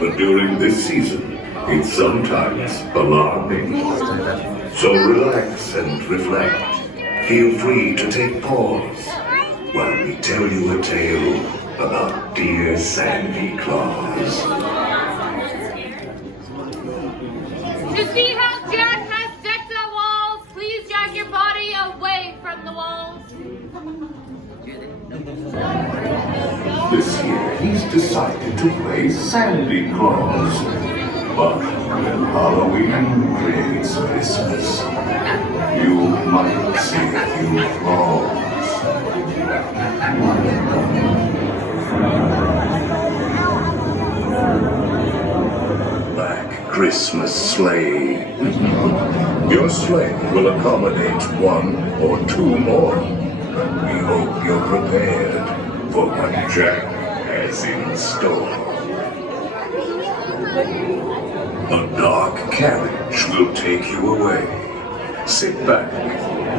But during this season, it's sometimes alarming. So relax and reflect. Feel free to take pause while we tell you a tale about dear Sandy Claus. To see how Jack has decked the walls, please jack your body away from the walls. This year, he's decided to play Sandy Claus. But when Halloween creates Christmas, you might see a few flaws. Black Christmas sleigh. Your sleigh will accommodate one or two more. We hope you're prepared for what Jack has in store. A dark carriage will take you away. Sit back,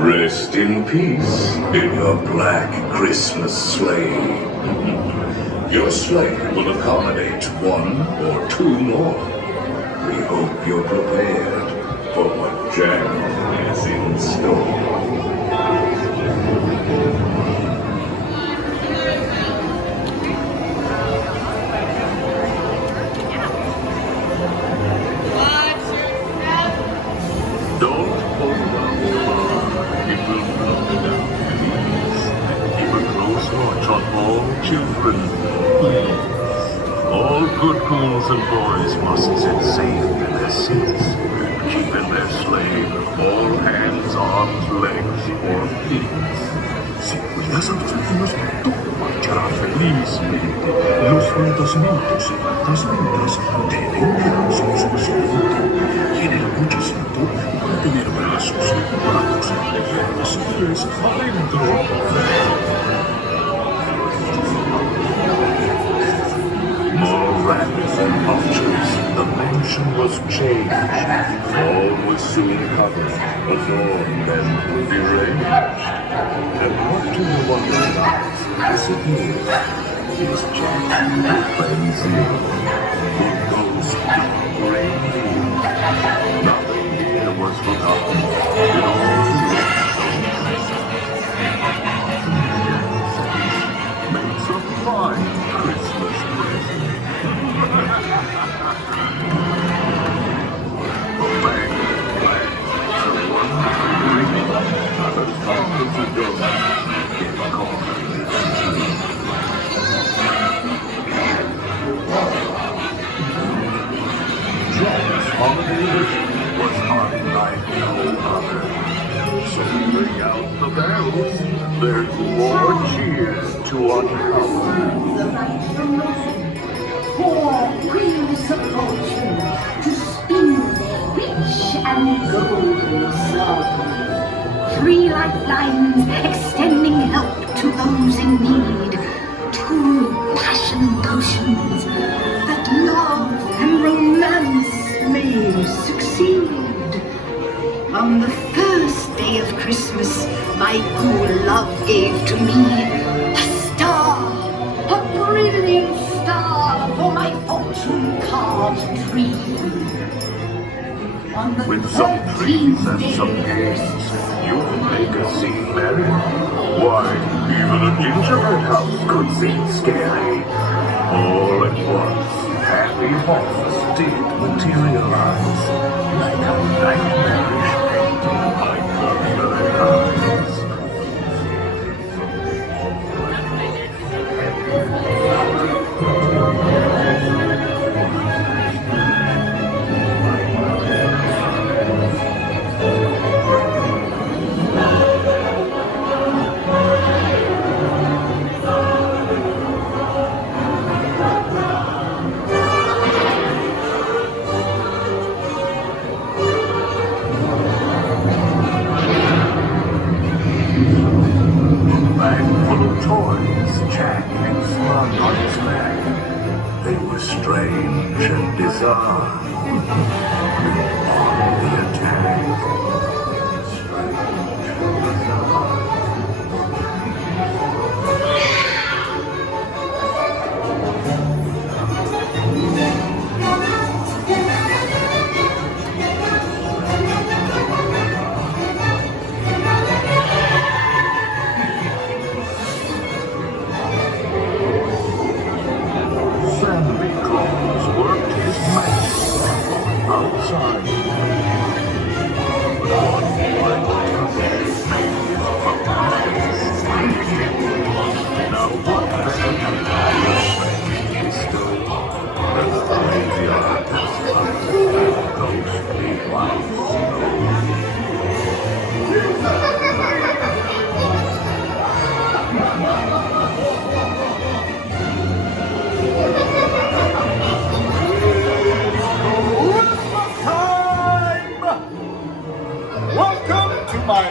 rest in peace in your black Christmas sleigh. Your sleigh will accommodate one or two more. We hope you're prepared for what Jack has in store. Children, please. All good girls and boys must sit safe in their seats. Keep in their sleigh all hands, arms, legs, or feet. Si cuidas a los vecinos, todo marchará felizmente. Los fantasmitas y fantasmitas deben quedarse en su asiento. Tienen mucho asiento para tener brazos, manos, piernas y pies adentro. More rabbits and vultures, the mansion was changed. All was soon covered, adorned, and deranged. And what do you wonder about? Yes, it is Jack the Frenzy. Who goes crazy? Nothing here was forgotten. It all makes a fine Christmas present. John's holiday was unlike no other. So bring out the bells. There's more cheer to uncover. Four wheels of fortune to spin their rich and golden song. 3 lifelines extending help to those in need. 2 passion potions that love and romance may succeed. On the first day of Christmas, my good love gave to me a star, a brilliant star for my fortune carved tree. With some trees and some games, you can make a scene merry. Why, even a gingerbread house could seem scary. All at once, happy hopes did materialize, like a nightmarish painting by glittering eyes. They were strange and bizarre. On the attack. Strange and bizarre. Sandy Claus worked his magic outside. But one bright touch made his puppet now what better he stood than the graveyard of ghostly white snow. Welcome to my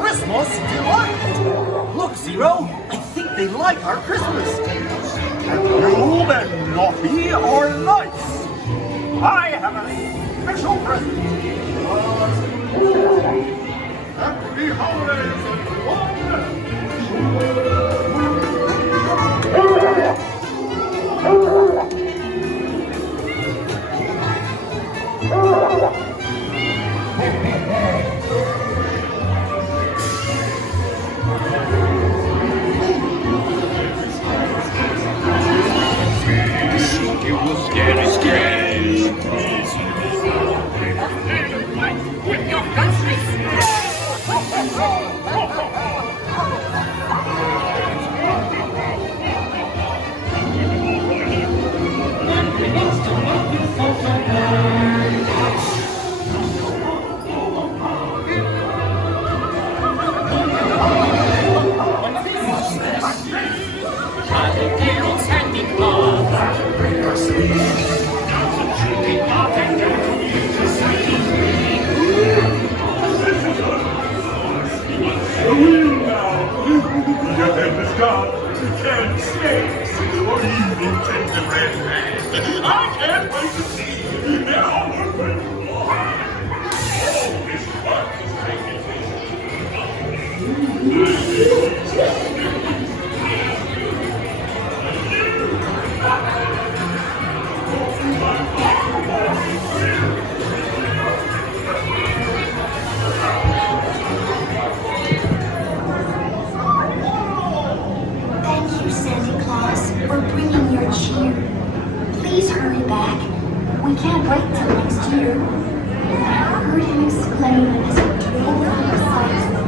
Christmas delight! Look, Zero, I think they like our Christmas. And you and naughty or nice. I have a special present. Happy holidays, It was scary, scary. With your country. Your head is gone. And snakes. Or evil tender red man. I can't wait to see now. Thank you, Santa Claus, for bringing your cheer. Please hurry back. We can't wait till next year. I heard him exclaim as he drove out of sight